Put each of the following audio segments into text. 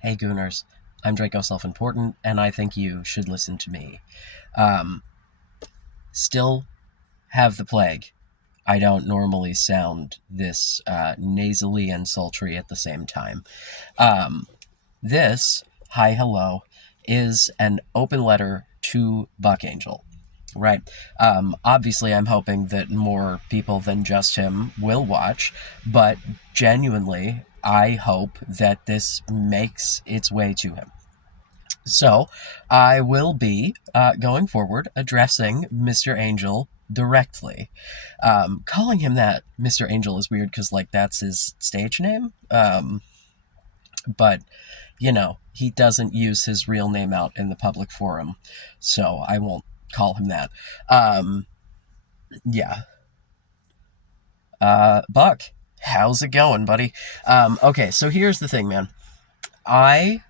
Hey Gooners, I'm Draco Self-Important, and I think you should listen to me. Um, Still have the plague. I don't normally sound this nasally and sultry at the same time. Um, this, hi hello, is an open letter to Buck Angel. Right. Obviously, I'm hoping that more people than just him will watch, but genuinely, I hope that this makes its way to him. So, I will be, going forward, addressing Mr. Angel directly. Calling him that Mr. Angel is weird because, like, that's his stage name. But, he doesn't use his real name out in the public forum, so I won't call him that. Um, yeah. Buck, how's it going, buddy? Okay, so here's the thing, man. I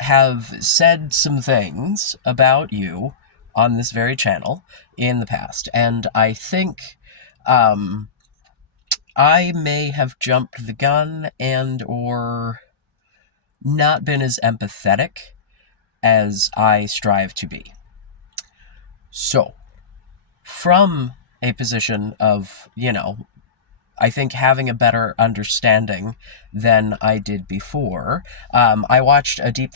have said some things about you on this very channel in the past, and I think um, I may have jumped the gun and or not been as empathetic as I strive to be. So, from a position of, I think having a better understanding than I did before. I watched a deep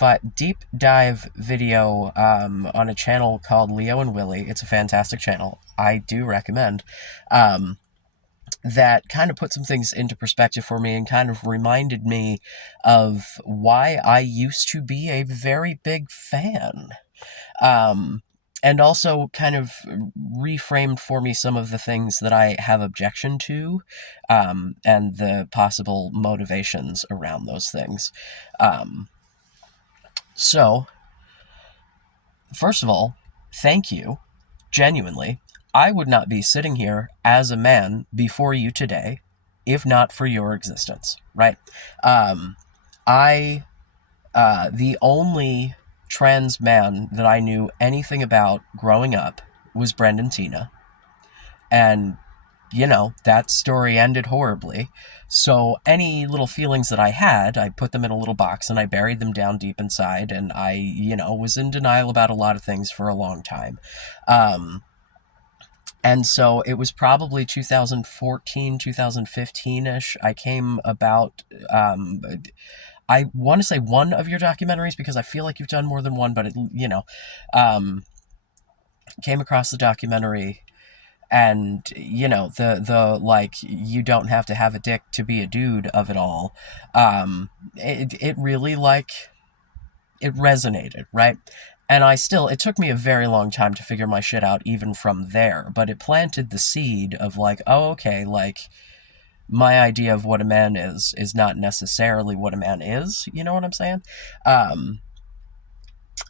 dive video on a channel called Leo and Willie. It's a fantastic channel. I do recommend. That kind of put some things into perspective for me and kind of reminded me of why I used to be a very big fan. Um, and also kind of reframed for me some of the things that I have objection to, and the possible motivations around those things. Um, so, first of all, thank you, genuinely. I would not be sitting here as a man before you today if not for your existence, right? Um, I the only trans man that I knew anything about growing up was Brendan Tina. And, that story ended horribly. So any little feelings that I had, I put them in a little box and I buried them down deep inside. And I, was in denial about a lot of things for a long time. And so it was probably 2014, 2015-ish. I came about I want to say one of your documentaries because I feel like you've done more than one, but um, came across the documentary, and the like, you don't have to have a dick to be a dude of it all. It really, like, it resonated, right? And it took me a very long time to figure my shit out even from there, but it planted the seed of, like, oh, okay, like, my idea of what a man is not necessarily what a man is. You know what I'm saying? Um,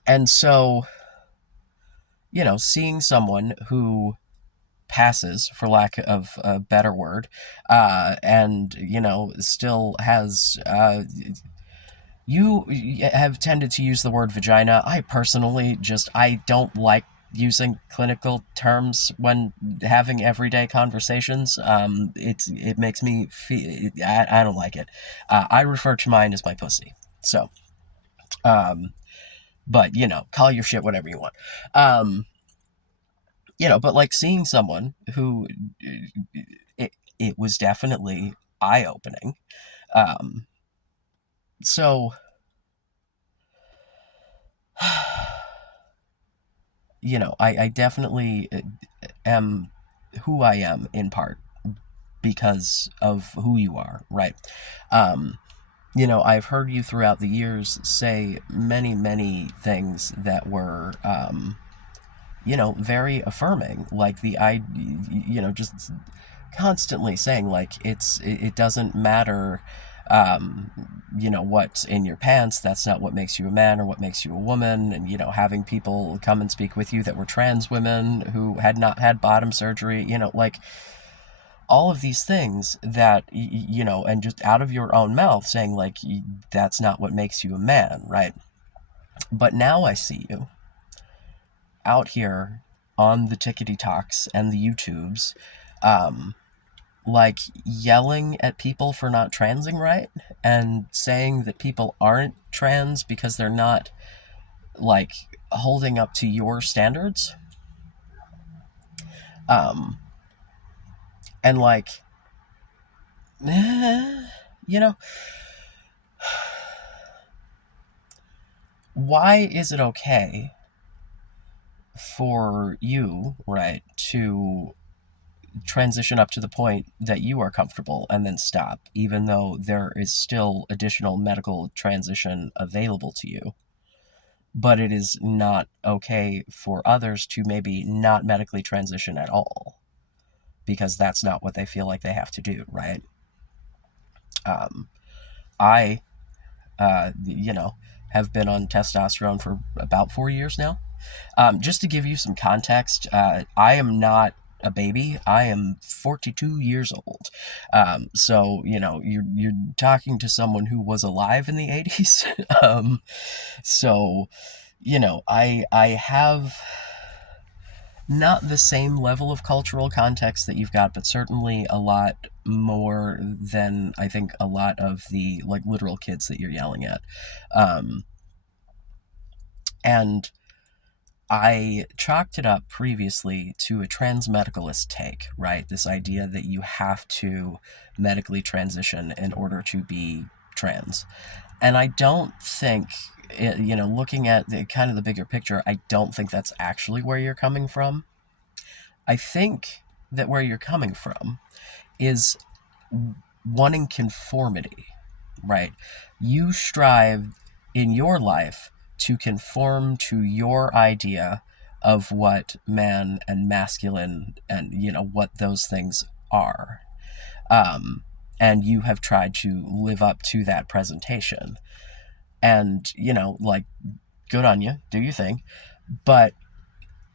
and so, seeing someone who passes, for lack of a better word, and still has. You have tended to use the word vagina. I personally I don't like using clinical terms when having everyday conversations. It makes me feel, I don't like it. I refer to mine as my pussy. So, um, but call your shit whatever you want. But like seeing someone who, it was definitely eye opening. Um, so I definitely am who I am in part because of who you are, right? Um, I've heard you throughout the years say many, many things that were, very affirming. Like just constantly saying, like, it doesn't matter, what's in your pants. That's not what makes you a man or what makes you a woman. And having people come and speak with you that were trans women who had not had bottom surgery, like, all of these things that, and just out of your own mouth saying, like, that's not what makes you a man, right? But now I see you out here on the Tickety Talks and the YouTubes, um, like yelling at people for not transing right and saying that people aren't trans because they're not like holding up to your standards. Um, and like, you know, why is it okay for you, right, to transition up to the point that you are comfortable and then stop, even though there is still additional medical transition available to you? But it is not okay for others to maybe not medically transition at all because that's not what they feel like they have to do, right? Um, I, have been on testosterone for about 4 years now. Just to give you some context, I am not a baby. I am 42 years old. So you're talking to someone who was alive in the 80s. So I have not the same level of cultural context that you've got, but certainly a lot more than I think a lot of the like literal kids that you're yelling at. Um, and I chalked it up previously to a transmedicalist take, right? This idea that you have to medically transition in order to be trans. And I don't think, looking at the kind of the bigger picture, I don't think that's actually where you're coming from. I think that where you're coming from is wanting conformity, right? You strive in your life to conform to your idea of what man and masculine and, what those things are. Um, and you have tried to live up to that presentation. And, like, good on you, do your thing. But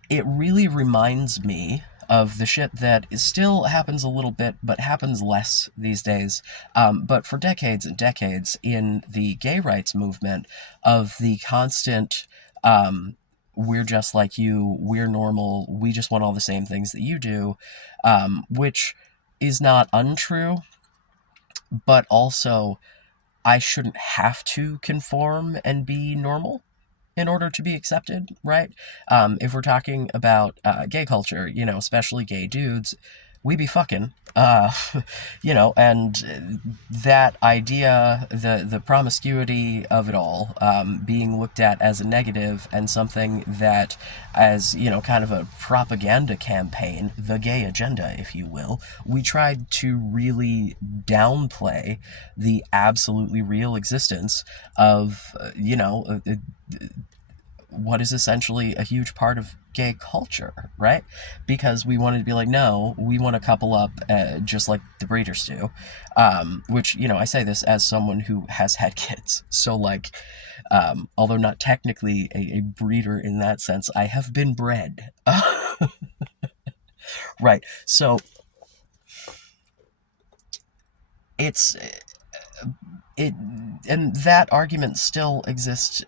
it really reminds me of the shit that still happens a little bit, but happens less these days. But for decades and decades in the gay rights movement, of the constant, we're just like you, we're normal, we just want all the same things that you do, which is not untrue, but also I shouldn't have to conform and be normal in order to be accepted, right? If we're talking about gay culture, especially gay dudes, we be fucking, and that idea, the promiscuity of it all, being looked at as a negative and something that, as kind of a propaganda campaign, the gay agenda, if you will, we tried to really downplay the absolutely real existence of, what is essentially a huge part of gay culture, right? Because we wanted to be like, no, we want to couple up just like the breeders do. Which, I say this as someone who has had kids. So, like, although not technically a breeder in that sense, I have been bred. Right. So, it's. It and that argument still exists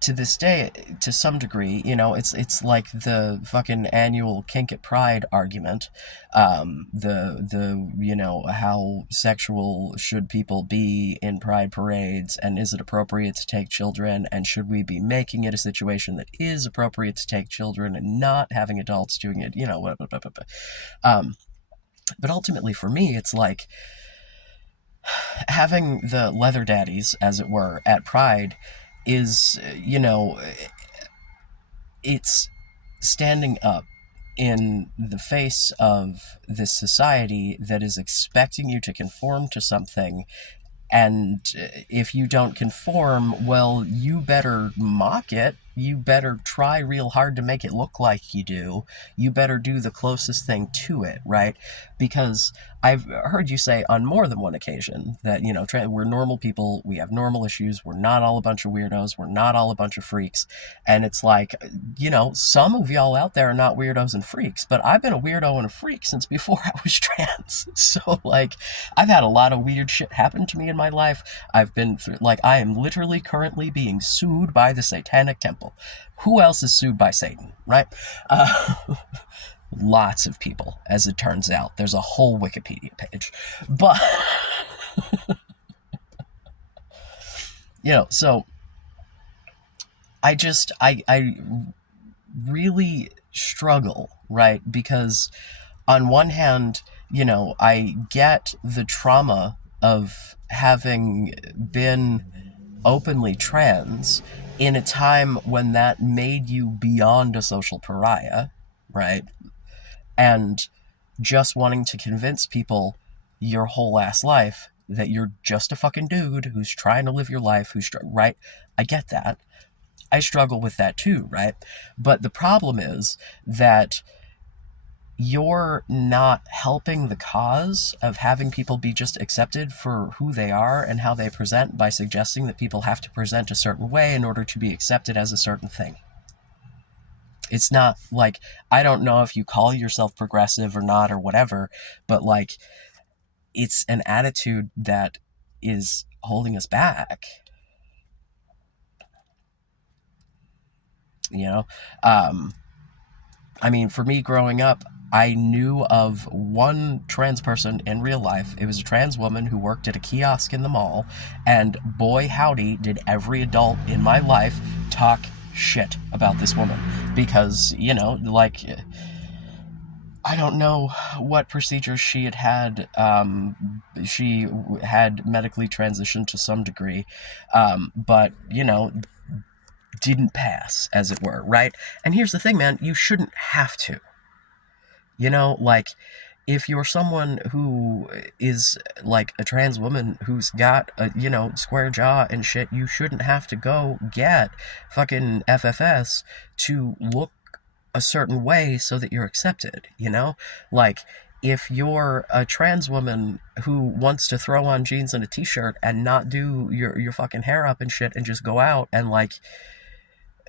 to this day to some degree. It's like the fucking annual kink at pride argument. The how sexual should people be in pride parades, and is it appropriate to take children, and should we be making it a situation that is appropriate to take children and not having adults doing it, blah, blah, blah, blah, blah. But ultimately for me it's like having the leather daddies, as it were, at pride is, it's standing up in the face of this society that is expecting you to conform to something. And if you don't conform, well, you better mock it. You better try real hard to make it look like you do. You better do the closest thing to it, right? Because I've heard you say on more than one occasion that, we're normal people, we have normal issues, we're not all a bunch of weirdos, we're not all a bunch of freaks. And it's like, some of y'all out there are not weirdos and freaks, but I've been a weirdo and a freak since before I was trans. So, like, I've had a lot of weird shit happen to me in my life. I've been through, like, I am literally currently being sued by the Satanic Temple. Who else is sued by Satan, right? Uh, Lots of people, as it turns out. There's a whole Wikipedia page. But, so I really struggle, right? Because on one hand, I get the trauma of having been openly trans in a time when that made you beyond a social pariah, right? And just wanting to convince people your whole ass life that you're just a fucking dude who's trying to live your life, right? I get that. I struggle with that too, right? But the problem is that you're not helping the cause of having people be just accepted for who they are and how they present by suggesting that people have to present a certain way in order to be accepted as a certain thing. It's not like, I don't know if you call yourself progressive or not or whatever, but like, it's an attitude that is holding us back. You know? I mean, for me growing up, I knew of one trans person in real life. It was a trans woman who worked at a kiosk in the mall, and boy howdy did every adult in my life talk shit about this woman. Because, like, I don't know what procedures she had. She had medically transitioned to some degree, but, didn't pass, as it were, right? And here's the thing, man, you shouldn't have to. Like, if you're someone who is like a trans woman who's got a, square jaw and shit, you shouldn't have to go get fucking FFS to look a certain way so that you're accepted, Like, if you're a trans woman who wants to throw on jeans and a t-shirt and not do your fucking hair up and shit and just go out and, like,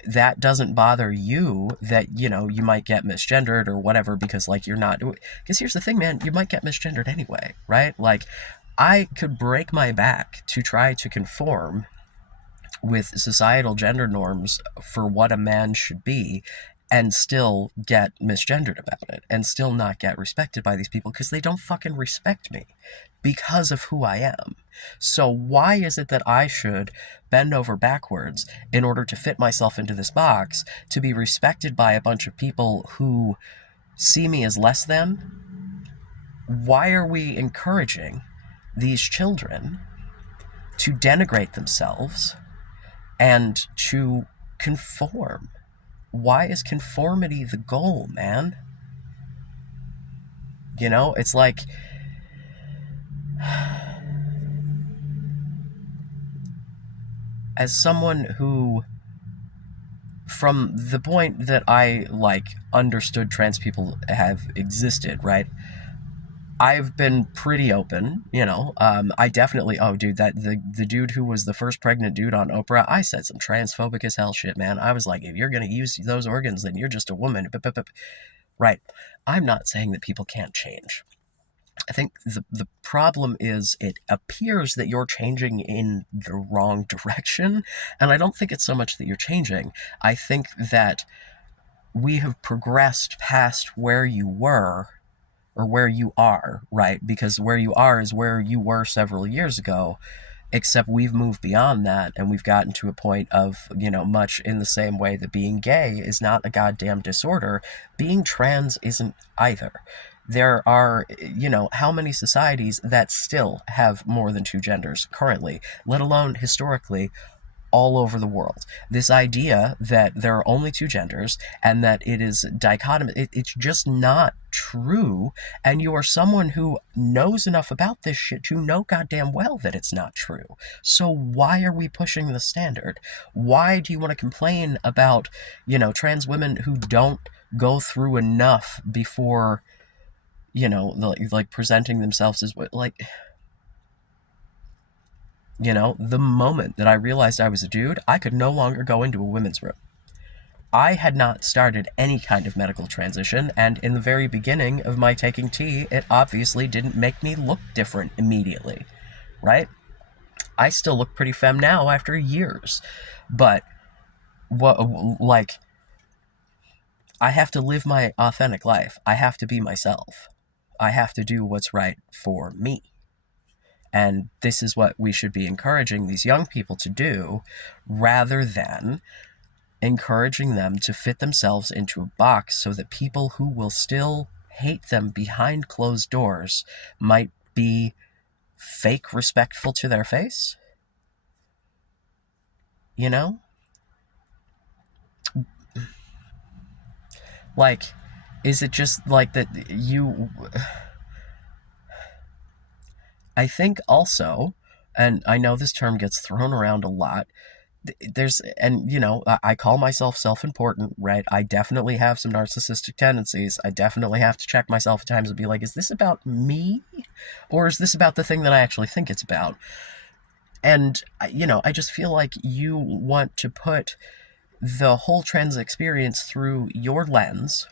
that doesn't bother you, that, you might get misgendered or whatever because, like, you're not... Because here's the thing, man, you might get misgendered anyway, right? Like, I could break my back to try to conform with societal gender norms for what a man should be and still get misgendered about it and still not get respected by these people because they don't fucking respect me because of who I am. So why is it that I should bend over backwards in order to fit myself into this box to be respected by a bunch of people who see me as less than? Why are we encouraging these children to denigrate themselves and to conform? Why is conformity the goal, man? It's like... As someone who, from the point that I, like, understood trans people have existed, right? I've been pretty open, I definitely, oh, dude, that the dude who was the first pregnant dude on Oprah, I said some transphobic as hell shit, man. I was like, if you're gonna use those organs, then you're just a woman. Right. I'm not saying that people can't change. I think the problem is it appears that you're changing in the wrong direction, and I don't think it's so much that you're changing. I think that we have progressed past where you were, or where you are, right? Because where you are is where you were several years ago, except we've moved beyond that, and we've gotten to a point of, much in the same way that being gay is not a goddamn disorder, being trans isn't either. There are, how many societies that still have more than two genders currently, let alone historically, all over the world. This idea that there are only two genders and that it is dichotomous, it's just not true. And you are someone who knows enough about this shit to know goddamn well that it's not true. So why are we pushing the standard? Why do you want to complain about, trans women who don't go through enough before, like presenting themselves as, like... The moment that I realized I was a dude, I could no longer go into a women's room. I had not started any kind of medical transition, and in the very beginning of my taking tea, it obviously didn't make me look different immediately, right? I still look pretty femme now after years, but, what, like, I have to live my authentic life. I have to be myself. I have to do what's right for me. And this is what we should be encouraging these young people to do, rather than encouraging them to fit themselves into a box so that people who will still hate them behind closed doors might be fake respectful to their face. You know? Like, is it just like that you. I think also, and I know this term gets thrown around a lot, there's, and I call myself self-important, right? I definitely have some narcissistic tendencies. I definitely have to check myself at times and be like, is this about me, or is this about the thing that I actually think it's about? And I just feel like you want to put the whole trans experience through your lens,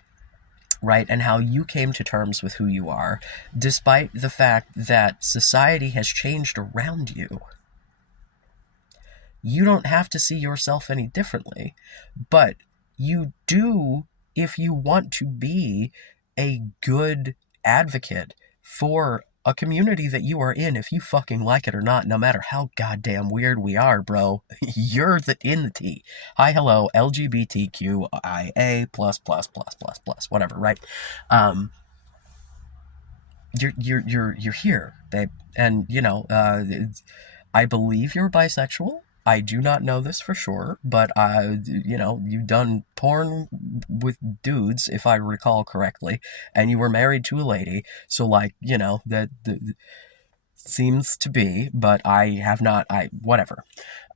right? And how you came to terms with who you are, despite the fact that society has changed around you. You don't have to see yourself any differently, but you do if you want to be a good advocate for a community that you are in, if you fucking like it or not, no matter how goddamn weird we are, bro. You're in the T. Hi, hello, LGBTQIA plus, whatever, right? Um, you're here, babe, and I believe you're bisexual. I do not know this for sure, but you've done porn with dudes, if I recall correctly, and you were married to a lady. So, like, that seems to be, but I have not. I whatever.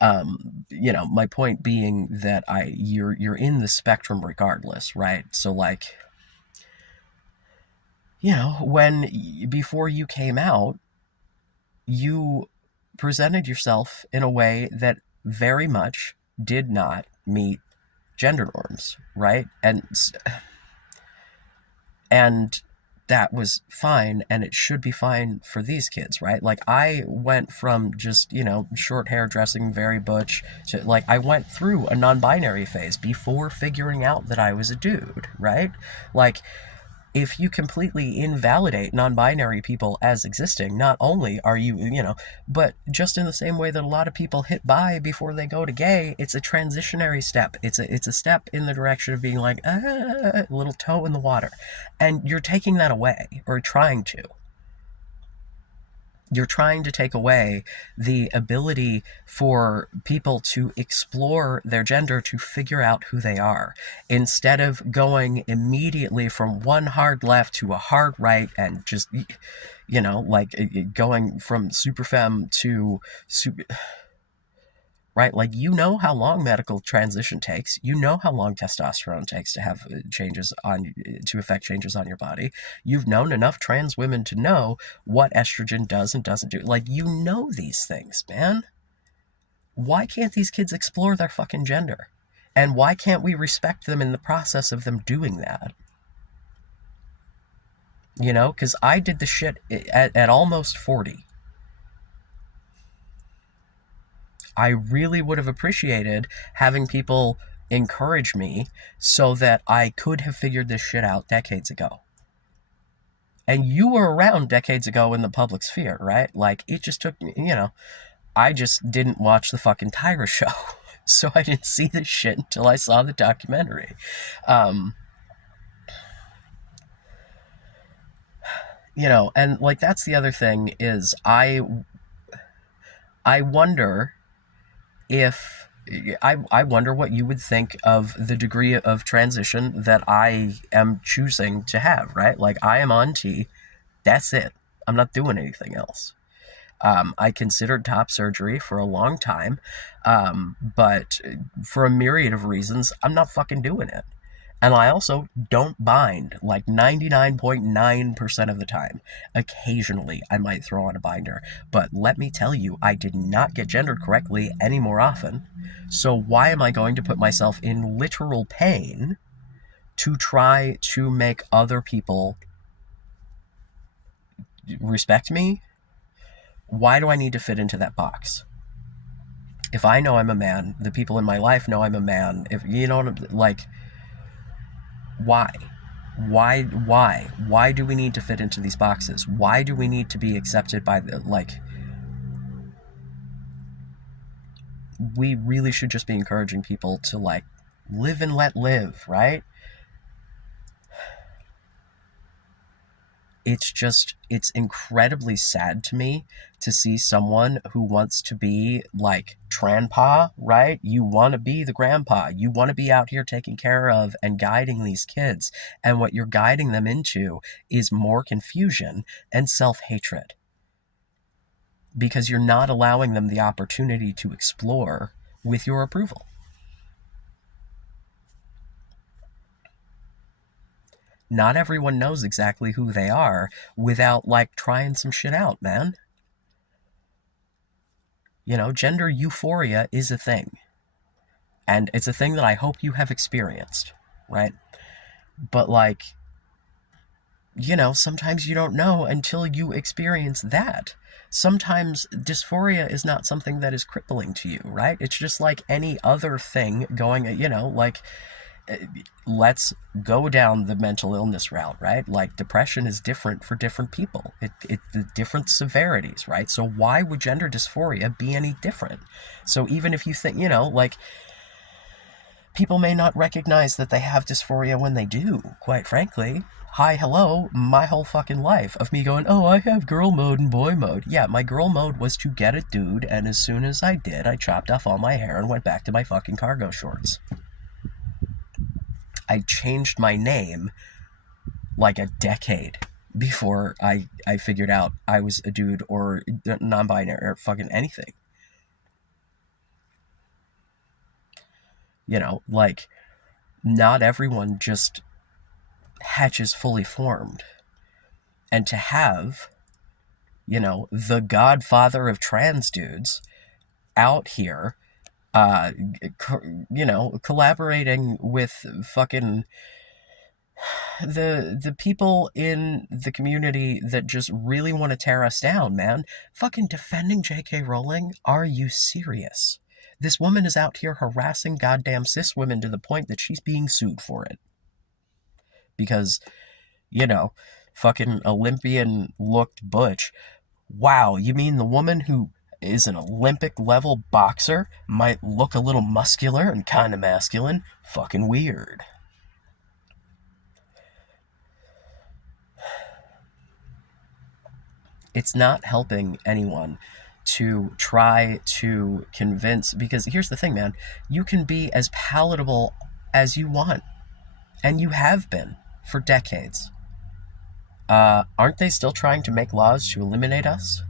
My point being that you're in the spectrum regardless, right? So, like, when before you came out, you presented yourself in a way that very much did not meet gender norms, right? And that was fine, and it should be fine for these kids, right? Like, I went from just, short hair, dressing very butch, to, like, I went through a non-binary phase before figuring out that I was a dude, right? Like, if you completely invalidate non-binary people as existing, not only are but just in the same way that a lot of people hit bi before they go to gay, it's a transitionary step. It's a step in the direction of being like, a little toe in the water. And you're taking that away, or trying to. You're trying to take away the ability for people to explore their gender, to figure out who they are, instead of going immediately from one hard left to a hard right, and just, like, going from super femme to super, right? Like, how long medical transition takes. How long testosterone takes to have to affect changes on your body. You've known enough trans women to know what estrogen does and doesn't do. Like, these things, man. Why can't these kids explore their fucking gender? And why can't we respect them in the process of them doing that? Because I did the shit at almost 40. I really would have appreciated having people encourage me so that I could have figured this shit out decades ago. And you were around decades ago in the public sphere, right? Like, it just took me, I just didn't watch the fucking Tyra show. So I didn't see this shit until I saw the documentary. And, like, that's the other thing is I wonder if I wonder what you would think of the degree of transition that I am choosing to have, right? Like, I am on T. That's it. I'm not doing anything else. I considered top surgery for a long time, but for a myriad of reasons, I'm not fucking doing it. And I also don't bind, like, 99.9% of the time. Occasionally, I might throw on a binder. But let me tell you, I did not get gendered correctly any more often. So why am I going to put myself in literal pain to try to make other people respect me? Why do I need to fit into that box? If I know I'm a man, the people in my life know I'm a man. If you know what I'm like, Why? Why do we need to fit into these boxes? Why do we need to be accepted by the, like, we really should just be encouraging people to, like, live and let live, right? It's incredibly sad to me to see someone who wants to be like Tranpa, right? You want to be the grandpa. You want to be out here taking care of and guiding these kids. And what you're guiding them into is more confusion and self-hatred, because you're not allowing them the opportunity to explore with your approval. Not everyone knows exactly who they are without, like, trying some shit out, man. Gender euphoria is a thing. And it's a thing that I hope you have experienced, right? But, like, sometimes you don't know until you experience that. Sometimes dysphoria is not something that is crippling to you, right? It's just like any other thing going, like, let's go down the mental illness route, right? Like, depression is different for different people. The different severities, right? So why would gender dysphoria be any different? So even if you think, like, people may not recognize that they have dysphoria when they do, quite frankly. Hi, hello, my whole fucking life of me going, oh, I have girl mode and boy mode. Yeah, my girl mode was to get a dude, and as soon as I did, I chopped off all my hair and went back to my fucking cargo shorts. I changed my name like a decade before I figured out I was a dude or non-binary or fucking anything. Like, not everyone just hatches fully formed. And to have, the godfather of trans dudes out here, collaborating with fucking the people in the community that just really want to tear us down, man. Fucking defending J.K. Rowling? Are you serious? This woman is out here harassing goddamn cis women to the point that she's being sued for it. Because, fucking Olympian looked butch. Wow, you mean the woman who is an Olympic level boxer might look a little muscular and kind of masculine? Fucking weird. It's not helping anyone to try to convince, because here's the thing, man. You can be as palatable as you want, and you have been for decades. Aren't they still trying to make laws to eliminate us?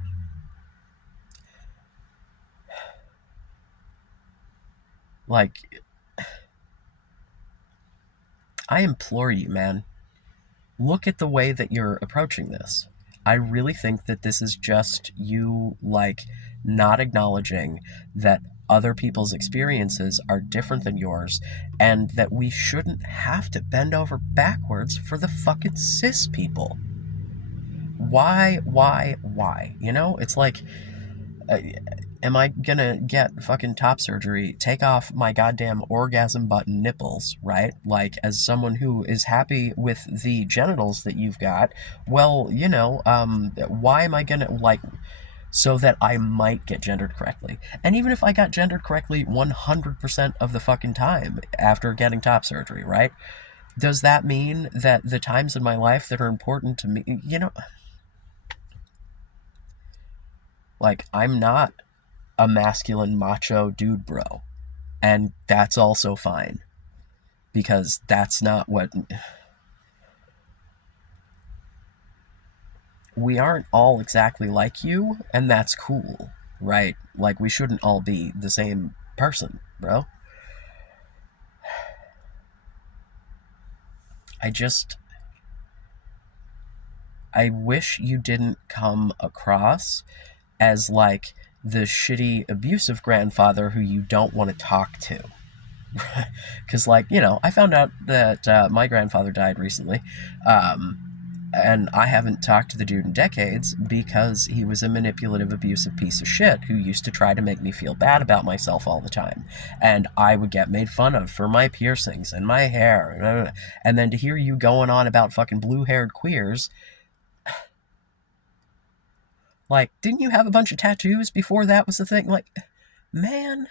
Like, I implore you, man. Look at the way that you're approaching this. I really think that this is just you, like, not acknowledging that other people's experiences are different than yours, and that we shouldn't have to bend over backwards for the fucking cis people. Why? It's like, am I gonna get fucking top surgery, take off my goddamn orgasm button nipples, right? Like, as someone who is happy with the genitals that you've got, well, why am I gonna, like, so that I might get gendered correctly? And even if I got gendered correctly 100% of the fucking time after getting top surgery, right? Does that mean that the times in my life that are important to me, like, I'm not a masculine macho dude bro, and that's also fine, because that's not what we aren't all exactly like you, and that's cool, right? Like, we shouldn't all be the same person, bro. I wish you didn't come across as, like, the shitty abusive grandfather who you don't want to talk to. Because, like, I found out that my grandfather died recently. And I haven't talked to the dude in decades because he was a manipulative, abusive piece of shit who used to try to make me feel bad about myself all the time. And I would get made fun of for my piercings and my hair. And then to hear you going on about fucking blue-haired queers, like, didn't you have a bunch of tattoos before that was the thing? Like, man,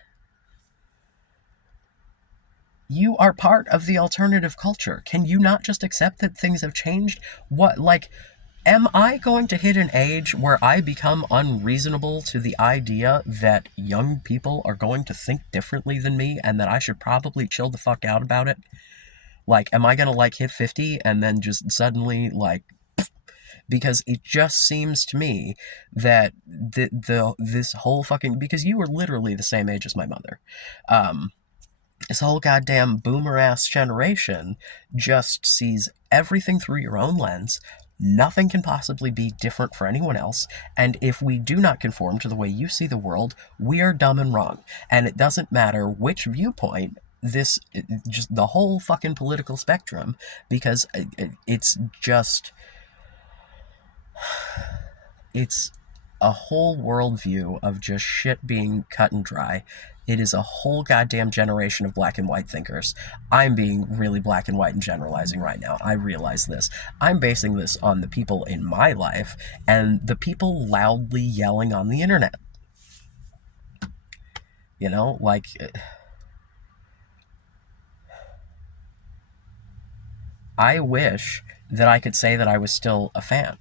you are part of the alternative culture. Can you not just accept that things have changed? What, like, am I going to hit an age where I become unreasonable to the idea that young people are going to think differently than me and that I should probably chill the fuck out about it? Like, am I going to, like, hit 50 and then just suddenly, like, because it just seems to me that this whole fucking, because you were literally the same age as my mother, this whole goddamn boomer ass generation just sees everything through your own lens. Nothing can possibly be different for anyone else, and if we do not conform to the way you see the world, we are dumb and wrong. And it doesn't matter which viewpoint, this, just the whole fucking political spectrum, because it's just, it's a whole worldview of just shit being cut and dry. It is a whole goddamn generation of black and white thinkers. I'm being really black and white and generalizing right now. I realize this. I'm basing this on the people in my life and the people loudly yelling on the internet. You know, like, I wish that I could say that I was still a fan.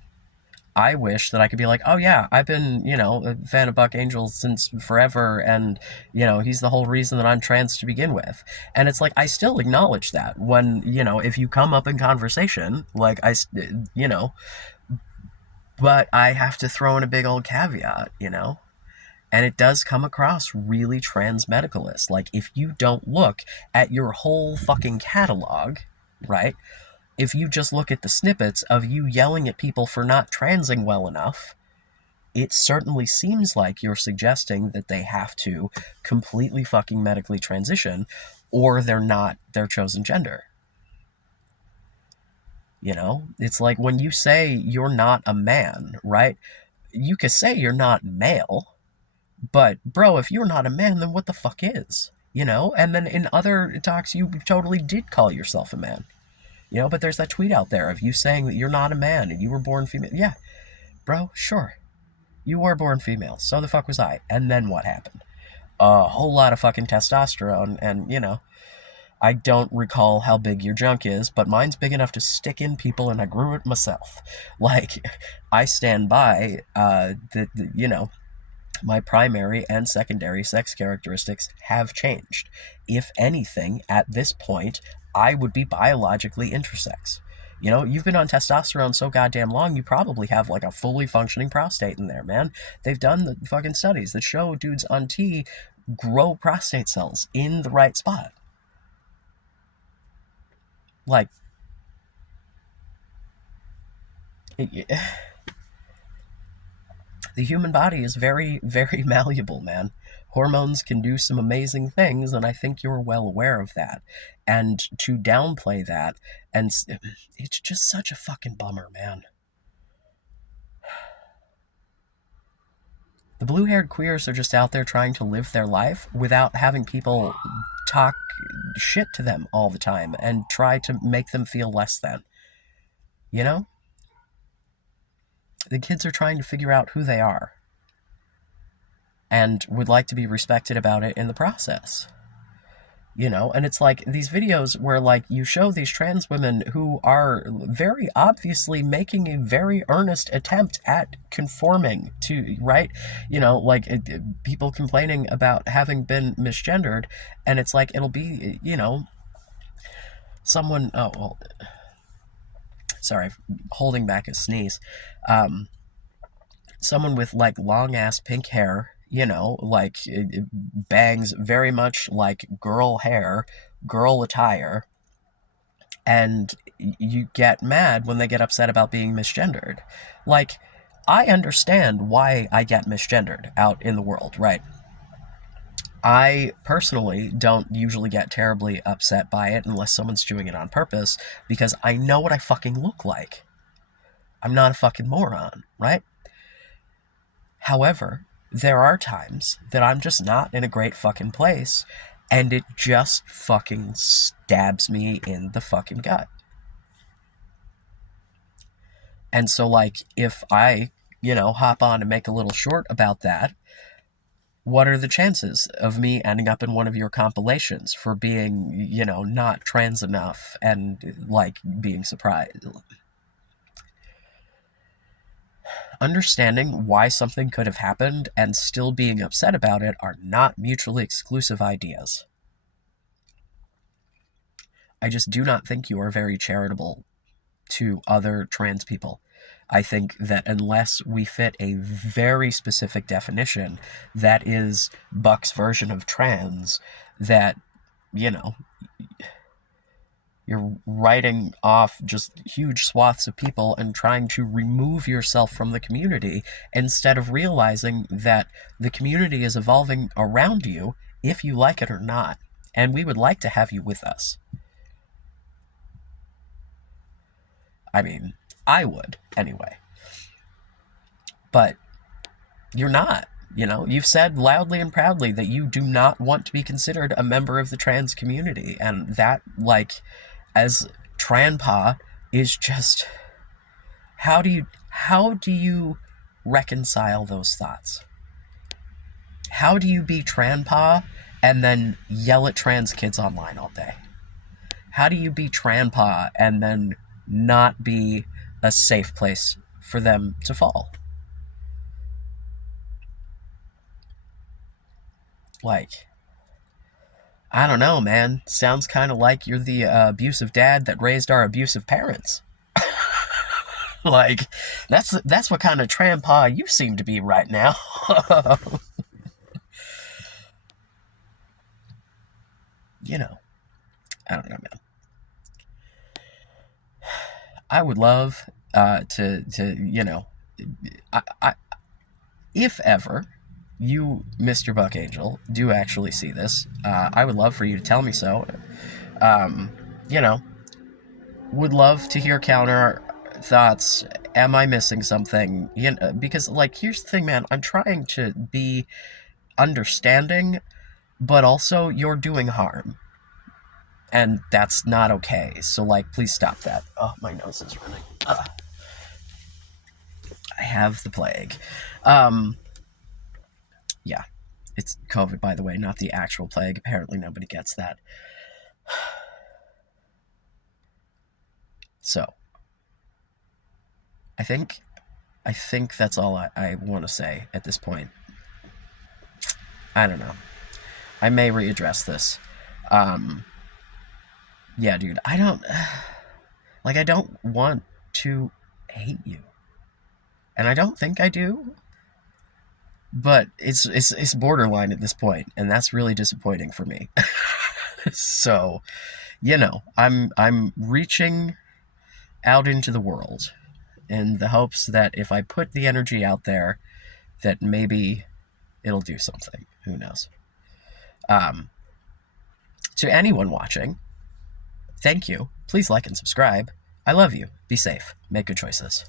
I wish that I could be like, oh yeah, I've been, a fan of Buck Angel since forever, and, he's the whole reason that I'm trans to begin with. And it's like, I still acknowledge that when, if you come up in conversation, like, but I have to throw in a big old caveat, And it does come across really trans-medicalist. Like, if you don't look at your whole fucking catalog, right? If you just look at the snippets of you yelling at people for not transing well enough, it certainly seems like you're suggesting that they have to completely fucking medically transition or they're not their chosen gender. It's like when you say you're not a man, right? You could say you're not male, but bro, if you're not a man, then what the fuck is? And then in other talks, you totally did call yourself a man. But there's that tweet out there of you saying that you're not a man and you were born female. Yeah, bro, sure. You were born female. So the fuck was I. And then what happened? A whole lot of fucking testosterone. And, I don't recall how big your junk is, but mine's big enough to stick in people and I grew it myself. Like, I stand by my primary and secondary sex characteristics have changed. If anything, at this point, I would be biologically intersex. You've been on testosterone so goddamn long, you probably have like a fully functioning prostate in there, man. They've done the fucking studies that show dudes on T grow prostate cells in the right spot. Like, the human body is very, very malleable, man. Hormones can do some amazing things, and I think you're well aware of that. And to downplay that, and it's just such a fucking bummer, man. The blue-haired queers are just out there trying to live their life without having people talk shit to them all the time and try to make them feel less than. The kids are trying to figure out who they are and would like to be respected about it in the process. And it's like these videos where, like, you show these trans women who are very obviously making a very earnest attempt at conforming to, right? People complaining about having been misgendered, and it's like, it'll be, someone, oh, well, sorry, holding back a sneeze. Someone with, like, long-ass pink hair, like, it bangs very much like girl hair, girl attire, and you get mad when they get upset about being misgendered. Like, I understand why I get misgendered out in the world, right? I personally don't usually get terribly upset by it unless someone's doing it on purpose, because I know what I fucking look like. I'm not a fucking moron, right? However, there are times that I'm just not in a great fucking place, and it just fucking stabs me in the fucking gut. And so, like, if I, hop on and make a little short about that, what are the chances of me ending up in one of your compilations for being, not trans enough and, like, being surprised? Understanding why something could have happened and still being upset about it are not mutually exclusive ideas. I just do not think you are very charitable to other trans people. I think that unless we fit a very specific definition that is Buck's version of trans, that, you're writing off just huge swaths of people and trying to remove yourself from the community instead of realizing that the community is evolving around you if you like it or not. And we would like to have you with us. I mean, I would, anyway. But you're not. You've said loudly and proudly that you do not want to be considered a member of the trans community. And that, like, as Tranpa, is just... How do you reconcile those thoughts? How do you be Tranpa and then yell at trans kids online all day? How do you be Tranpa and then not be a safe place for them to fall? Like, I don't know, man. Sounds kind of like you're the abusive dad that raised our abusive parents. Like, that's what kind of Tranpa you seem to be right now. I don't know, man. I would love to if ever you, Mr. Buck Angel, do actually see this, I would love for you to tell me so. You know, would love to hear counter thoughts. Am I missing something? Because, like, here's the thing, man. I'm trying to be understanding, but also you're doing harm. And that's not okay. So, like, please stop that. Oh, my nose is running. I have the plague. Yeah. It's COVID, by the way, not the actual plague. Apparently nobody gets that. So, I think that's all I want to say at this point. I don't know. I may readdress this. Yeah, dude, I don't want to hate you. And I don't think I do. But it's borderline at this point, and that's really disappointing for me. So, I'm reaching out into the world in the hopes that if I put the energy out there, that maybe it'll do something. Who knows? To anyone watching, thank you. Please like and subscribe. I love you. Be safe. Make good choices.